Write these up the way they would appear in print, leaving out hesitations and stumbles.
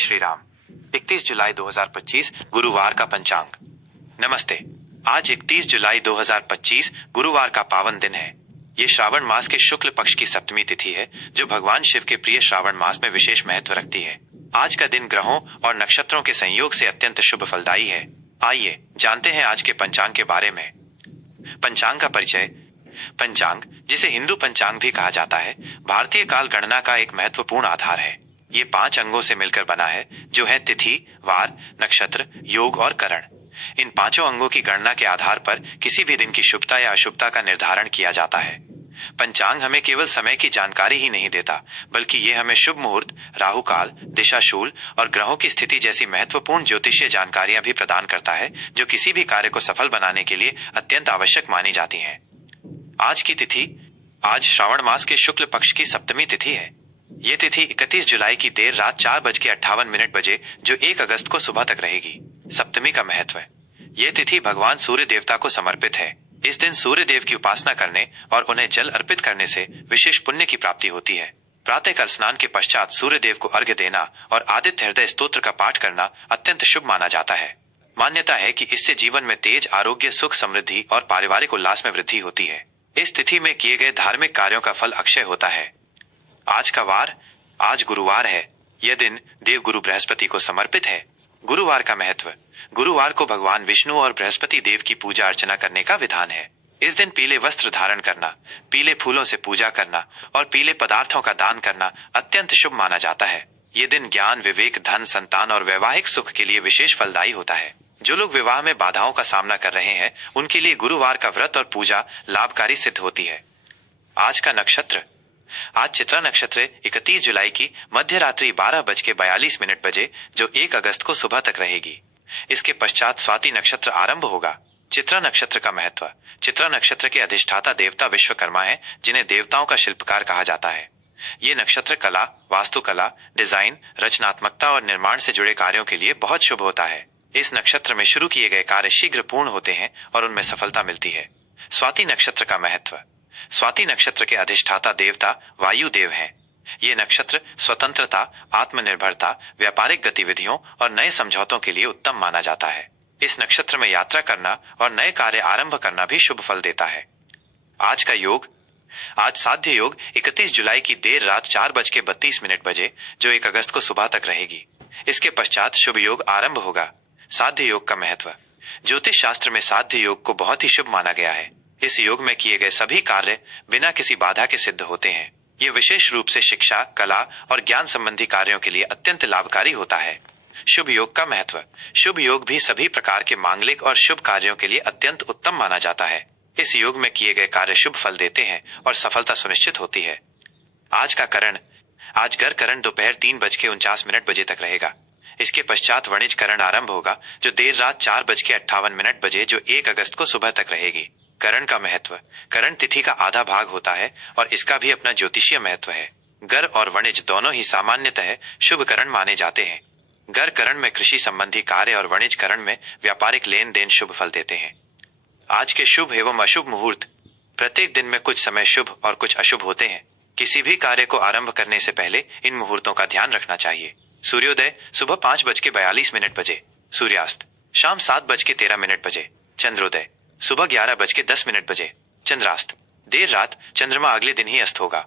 श्री राम। 31 जुलाई 2025 गुरुवार का पंचांग। नमस्ते। आज 31 जुलाई 2025 गुरुवार का पावन दिन है। ये श्रावण मास के शुक्ल पक्ष की सप्तमी तिथि है, जो भगवान शिव के प्रिय श्रावण मास में विशेष महत्व रखती है। आज का दिन ग्रहों और नक्षत्रों के संयोग से अत्यंत शुभ फलदायी है। आइए जानते हैं आज के पंचांग के बारे में। पंचांग का परिचय। पंचांग, जिसे हिंदू पंचांग भी कहा जाता है, भारतीय काल गणना का एक महत्वपूर्ण आधार है। ये 5 अंगों से मिलकर बना है, जो है तिथि, वार, नक्षत्र, योग और करण। इन 5 अंगों की गणना के आधार पर किसी भी दिन की शुभता या अशुभता का निर्धारण किया जाता है। पंचांग हमें केवल समय की जानकारी ही नहीं देता, बल्कि ये हमें शुभ मुहूर्त, राहु काल, दिशाशूल और ग्रहों की स्थिति जैसी महत्वपूर्ण ज्योतिषीय जानकारियां भी प्रदान करता है, जो किसी भी कार्य को सफल बनाने के लिए अत्यंत आवश्यक मानी जाती हैं। आज की तिथि। आज श्रावण मास के शुक्ल पक्ष की सप्तमी तिथि है। ये तिथि 31 जुलाई की देर रात 4:58 बजे, जो 1 अगस्त को सुबह तक रहेगी। सप्तमी का महत्व। ये तिथि भगवान सूर्य देवता को समर्पित है। इस दिन सूर्य देव की उपासना करने और उन्हें जल अर्पित करने से विशेष पुण्य की प्राप्ति होती है। प्रातःकाल स्नान के पश्चात सूर्य देव को अर्घ्य देना और आदित्य हृदय स्तोत्र का पाठ करना अत्यंत शुभ माना जाता है। मान्यता है कि इससे जीवन में तेज, आरोग्य, सुख, समृद्धि और पारिवारिक उल्लास में वृद्धि होती है। इस तिथि में किए गए धार्मिक कार्यों का फल अक्षय होता है। आज का वार। आज गुरुवार है। यह दिन देव गुरु बृहस्पति को समर्पित है। गुरुवार का महत्व। गुरुवार को भगवान विष्णु और बृहस्पति देव की पूजा अर्चना करने का विधान है। इस दिन पीले वस्त्र धारण करना, पीले फूलों से पूजा करना और पीले पदार्थों का दान करना अत्यंत शुभ माना जाता है। ये दिन ज्ञान, विवेक, धन, संतान और वैवाहिक सुख के लिए विशेष फलदायी होता है। जो लोग विवाह में बाधाओं का सामना कर रहे हैं, उनके लिए गुरुवार का व्रत और पूजा लाभकारी सिद्ध होती है। आज का नक्षत्र। आज चित्रा नक्षत्र 31 जुलाई की मध्य रात्रि 12:42 बजे, जो 1 अगस्त को सुबह तक रहेगी। इसके पश्चात स्वाति नक्षत्र आरंभ होगा। चित्रा नक्षत्र का महत्व। चित्रा नक्षत्र के अधिष्ठाता देवता विश्वकर्मा हैं, जिन्हें देवताओं का शिल्पकार कहा जाता है। ये नक्षत्र कला, वास्तुकला, डिजाइन, रचनात्मकता और निर्माण से जुड़े कार्यों के लिए बहुत शुभ होता है। इस नक्षत्र में शुरू किए गए कार्य शीघ्र पूर्ण होते हैं और उनमें सफलता मिलती है। स्वाति नक्षत्र का महत्व। स्वाति नक्षत्र के अधिष्ठाता देवता वायु देव हैं। ये नक्षत्र स्वतंत्रता, आत्मनिर्भरता, व्यापारिक गतिविधियों और नए समझौतों के लिए उत्तम माना जाता है। इस नक्षत्र में यात्रा करना और नए कार्य आरंभ करना भी शुभ फल देता है। आज का योग। आज साध्य योग 31 जुलाई की देर रात 4:32 बजे, जो 1 अगस्त को सुबह तक रहेगी। इसके पश्चात शुभ योग आरंभ होगा। साध्य योग का महत्व। ज्योतिष शास्त्र में साध्य योग को बहुत ही शुभ माना गया है। इस योग में किए गए सभी कार्य बिना किसी बाधा के सिद्ध होते हैं। ये विशेष रूप से शिक्षा, कला और ज्ञान संबंधी कार्यों के लिए अत्यंत लाभकारी होता है। शुभ योग का महत्व। शुभ योग भी सभी प्रकार के मांगलिक और शुभ कार्यों के लिए अत्यंत उत्तम माना जाता है। इस योग में किए गए कार्य शुभ फल देते हैं और सफलता सुनिश्चित होती है। आज का करण। आज गर करण दोपहर 3:49 बजे तक रहेगा। इसके पश्चात वणिज करण आरंभ होगा, जो देर रात 4:58 बजे, जो 1 अगस्त को सुबह तक रहेगी। करण का महत्व। करण तिथि का आधा भाग होता है और इसका भी अपना ज्योतिषीय महत्व है। गर और वणिज दोनों ही सामान्यतः शुभ करण माने जाते हैं। गर करण में कृषि संबंधी कार्य और वणिज करण में व्यापारिक लेन देन शुभ फल देते हैं। आज के शुभ एवं अशुभ मुहूर्त। प्रत्येक दिन में कुछ समय शुभ और कुछ अशुभ होते हैं। किसी भी कार्य को आरंभ करने से पहले इन मुहूर्तों का ध्यान रखना चाहिए। सूर्योदय सुबह 5:42 बजे। सूर्यास्त शाम 7:13 बजे। चंद्रोदय सुबह 11:10 बजे। चंद्रास्त देर रात। चंद्रमा अगले दिन ही अस्त होगा।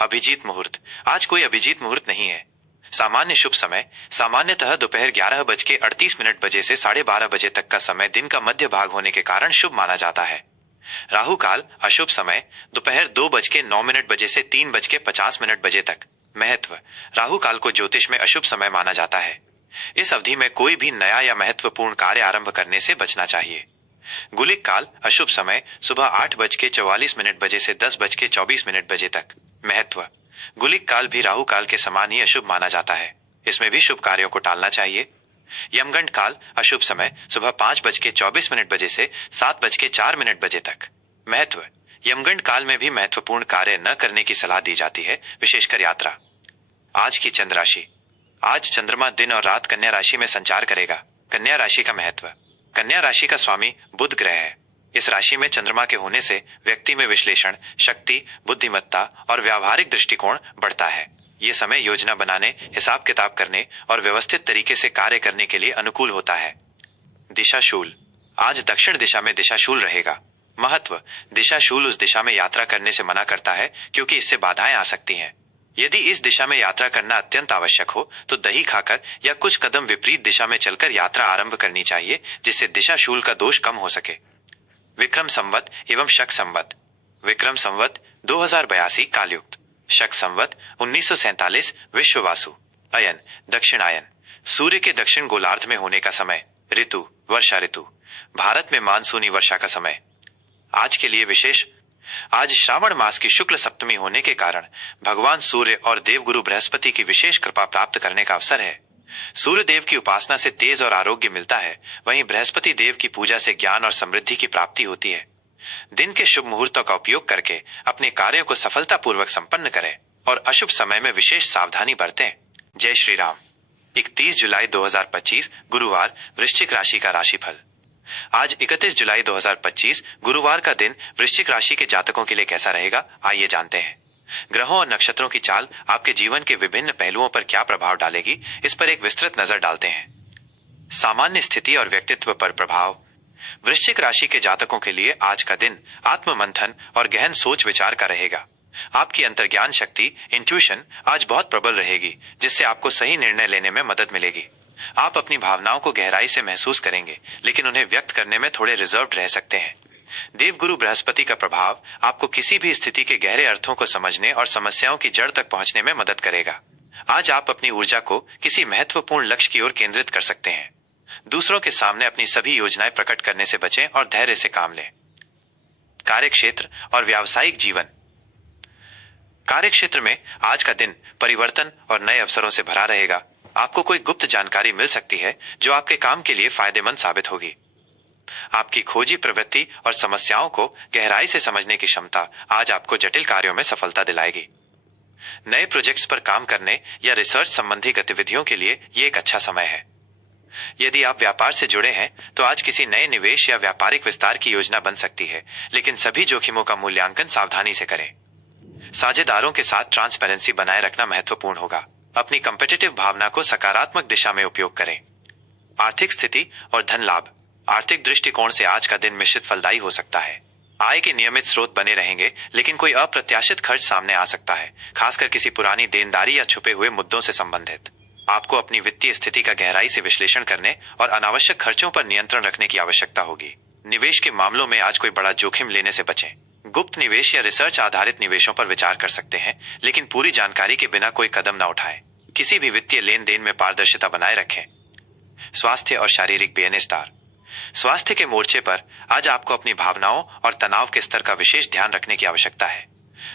अभिजीत मुहूर्त। आज कोई अभिजीत मुहूर्त नहीं है। सामान्य शुभ समय सामान्यतः दोपहर 11:38 बजे से 12:30 बजे तक का समय दिन का मध्य भाग होने के कारण शुभ माना जाता है। राहु काल अशुभ समय दोपहर 2:09 बजे से 3:50 बजे तक। महत्व। राहु काल को ज्योतिष में अशुभ समय माना जाता है। इस अवधि में कोई भी नया या महत्वपूर्ण कार्य आरंभ करने से बचना चाहिए। गुलिक काल अशुभ समय सुबह 8:44 बजे से 10:24 बजे तक। महत्व। गुलिक काल भी राहु काल के समान ही अशुभ माना जाता है। इसमें भी शुभ कार्यों को टालना चाहिए। यमगंड काल अशुभ समय सुबह 5:24 बजे से 7:04 बजे तक। महत्व। यमगंड काल में भी महत्वपूर्ण कार्य न करने की सलाह दी जाती है, विशेषकर यात्रा। आज की चंद्र राशि। आज चंद्रमा दिन और रात कन्या राशि में संचार करेगा। कन्या राशि का महत्व। कन्या राशि का स्वामी बुध ग्रह है। इस राशि में चंद्रमा के होने से व्यक्ति में विश्लेषण शक्ति, बुद्धिमत्ता और व्यावहारिक दृष्टिकोण बढ़ता है। ये समय योजना बनाने, हिसाब किताब करने और व्यवस्थित तरीके से कार्य करने के लिए अनुकूल होता है। दिशाशूल। आज दक्षिण दिशा में दिशाशूल रहेगा। महत्व। दिशाशूल उस दिशा में यात्रा करने से मना करता है क्योंकि इससे बाधाएं आ सकती हैं। यदि इस दिशा में यात्रा करना अत्यंत आवश्यक हो तो दही खाकर या कुछ कदम विपरीत दिशा में चलकर यात्रा आरंभ करनी चाहिए, जिससे दिशाशूल का दोष कम हो सके। विक्रम संवत एवं शक संवत। विक्रम संवत 2082 कालयुक्त, शक संवत 1947 विश्ववासु। अयन दक्षिणायन, सूर्य के दक्षिण गोलार्ध में होने का समय। ऋतु वर्षा ऋतु, भारत में मानसूनी वर्षा का समय। आज के लिए विशेष। आज श्रावण मास की शुक्ल सप्तमी होने के कारण भगवान सूर्य और देवगुरु बृहस्पति की विशेष कृपा प्राप्त करने का अवसर है। सूर्य देव की उपासना से तेज और आरोग्य मिलता है, वहीं बृहस्पति देव की पूजा से ज्ञान और समृद्धि की प्राप्ति होती है। दिन के शुभ मुहूर्तों का उपयोग करके अपने कार्यों को सफलतापूर्वक संपन्न करें और अशुभ समय में विशेष सावधानी बरतें। जय श्री राम। 31 जुलाई 2025 गुरुवार, वृश्चिक राशि का राशिफल। आज 31 जुलाई 2025 गुरुवार का दिन वृश्चिक राशि के जातकों के लिए कैसा रहेगा, आइए जानते हैं। ग्रहों और नक्षत्रों की चाल आपके जीवन के विभिन्न पहलुओं पर क्या प्रभाव डालेगी, इस पर एक विस्तृत नजर डालते हैं। सामान्य स्थिति और व्यक्तित्व पर प्रभाव। वृश्चिक राशि के जातकों के लिए आज का दिन आत्ममंथन और गहन सोच विचार का रहेगा। आपकी अंतर्ज्ञान शक्ति, इंट्यूशन आज बहुत प्रबल रहेगी, जिससे आपको सही निर्णय लेने में मदद मिलेगी। आप अपनी भावनाओं को गहराई से महसूस करेंगे, लेकिन उन्हें व्यक्त करने में थोड़े रिजर्व्ड रह सकते हैं। देवगुरु बृहस्पति का प्रभाव आपको किसी भी स्थिति के गहरे अर्थों को समझने और समस्याओं की जड़ तक पहुंचने में मदद करेगा। आज आप अपनी ऊर्जा को किसी महत्वपूर्ण लक्ष्य की ओर केंद्रित कर सकते हैं। दूसरों के सामने अपनी सभी योजनाएं प्रकट करने से बचें और धैर्य से काम लें। कार्यक्षेत्र और व्यावसायिक जीवन। कार्यक्षेत्र में आज का दिन परिवर्तन और नए अवसरों से भरा रहेगा। आपको कोई गुप्त जानकारी मिल सकती है जो आपके काम के लिए फायदेमंद साबित होगी। आपकी खोजी प्रवृत्ति और समस्याओं को गहराई से समझने की क्षमता आज आपको जटिल कार्यों में सफलता दिलाएगी। नए प्रोजेक्ट्स पर काम करने या रिसर्च संबंधी गतिविधियों के लिए ये एक अच्छा समय है। यदि आप व्यापार से जुड़े हैं तो आज किसी नए निवेश या व्यापारिक विस्तार की योजना बन सकती है, लेकिन सभी जोखिमों का मूल्यांकन सावधानी से करें। साझेदारों के साथ ट्रांसपेरेंसी बनाए रखना महत्वपूर्ण होगा। अपनी कॉम्पिटिटिव भावना को सकारात्मक दिशा में उपयोग करें। आर्थिक स्थिति और धन लाभ। आर्थिक दृष्टिकोण से आज का दिन मिश्रित फलदायी हो सकता है। आय के नियमित स्रोत बने रहेंगे, लेकिन कोई अप्रत्याशित खर्च सामने आ सकता है, खासकर किसी पुरानी देनदारी या छुपे हुए मुद्दों से संबंधित। आपको अपनी वित्तीय स्थिति का गहराई से विश्लेषण करने और अनावश्यक खर्चों पर नियंत्रण रखने की आवश्यकता होगी। निवेश के मामलों में आज कोई बड़ा जोखिम लेने से बचें। गुप्त निवेश या रिसर्च आधारित निवेशों पर विचार कर सकते हैं, लेकिन पूरी जानकारी के बिना कोई कदम न उठाएं। किसी भी वित्तीय लेन देन में पारदर्शिता बनाए रखें। स्वास्थ्य और शारीरिक बेनिस्तार। स्वास्थ्य के मोर्चे पर आज आपको अपनी भावनाओं और तनाव के स्तर का विशेष ध्यान रखने की आवश्यकता है।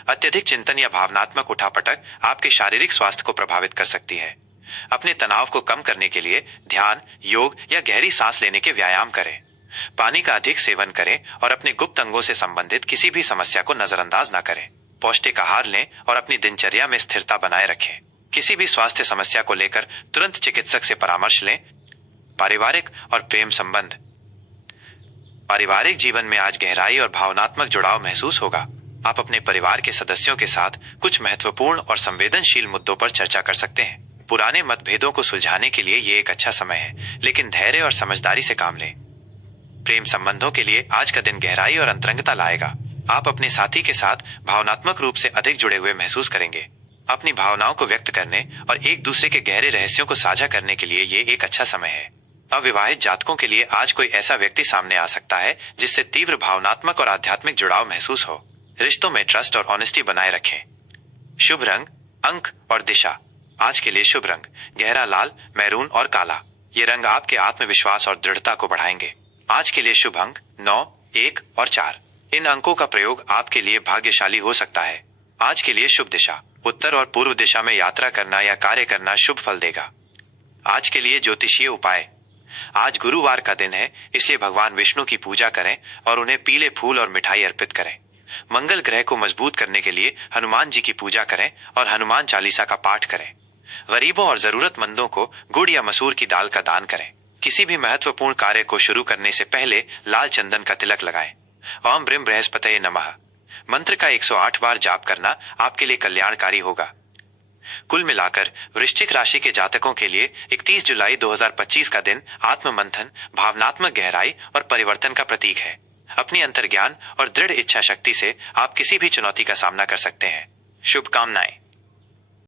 अत्यधिक चिंतन या भावनात्मक उठापटक आपके शारीरिक स्वास्थ्य को प्रभावित कर सकती है। अपने तनाव को कम करने के लिए ध्यान, योग या गहरी सांस लेने के व्यायाम करें। पानी का अधिक सेवन करें और अपने गुप्त अंगों से संबंधित किसी भी समस्या को नजरअंदाज न करें। पौष्टिक आहार लें और अपनी दिनचर्या में स्थिरता बनाए रखें। किसी भी स्वास्थ्य समस्या को लेकर तुरंत चिकित्सक से परामर्श लें। पारिवारिक और प्रेम संबंध। पारिवारिक जीवन में आज गहराई और भावनात्मक जुड़ाव महसूस होगा। आप अपने परिवार के सदस्यों के साथ कुछ महत्वपूर्ण और संवेदनशील मुद्दों पर चर्चा कर सकते हैं। पुराने मतभेदों को सुलझाने के लिए ये एक अच्छा समय है, लेकिन धैर्य और समझदारी से काम लें। प्रेम संबंधों के लिए आज का दिन गहराई और अंतरंगता लाएगा। आप अपने साथी के साथ भावनात्मक रूप से अधिक जुड़े हुए महसूस करेंगे। अपनी भावनाओं को व्यक्त करने और एक दूसरे के गहरे रहस्यों को साझा करने के लिए ये एक अच्छा समय है। अविवाहित जातकों के लिए आज कोई ऐसा व्यक्ति सामने आ सकता है जिससे तीव्र भावनात्मक और आध्यात्मिक जुड़ाव महसूस हो। रिश्तों में ट्रस्ट और ऑनेस्टी बनाए रखें। शुभ रंग, अंक और दिशा। आज के लिए शुभ रंग गहरा लाल, मैरून और काला। ये रंग आपके आत्मविश्वास और दृढ़ता को बढ़ाएंगे। आज के लिए शुभ अंक 9, 1 और 4। इन अंकों का प्रयोग आपके लिए भाग्यशाली हो सकता है। आज के लिए शुभ दिशा उत्तर और पूर्व दिशा में यात्रा करना या कार्य करना शुभ फल देगा। आज के लिए ज्योतिषीय उपाय। आज गुरुवार का दिन है, इसलिए भगवान विष्णु की पूजा करें और उन्हें पीले फूल और मिठाई अर्पित करें। मंगल ग्रह को मजबूत करने के लिए हनुमान जी की पूजा करें और हनुमान चालीसा का पाठ करें। गरीबों और जरूरतमंदों को गुड़ या मसूर की दाल का दान करें। किसी भी महत्वपूर्ण कार्य को शुरू करने से पहले लाल चंदन का तिलक लगाएं। ओम ब्रीम बृहस्पतये नमः मंत्र का 108 बार जाप करना आपके लिए कल्याणकारी होगा। कुल मिलाकर वृश्चिक राशि के जातकों के लिए 31 जुलाई 2025 का दिन आत्ममंथन, भावनात्मक गहराई और परिवर्तन का प्रतीक है। अपनी अंतर्ज्ञान और दृढ़ इच्छा शक्ति से आप किसी भी चुनौती का सामना कर सकते हैं। शुभकामनाएं।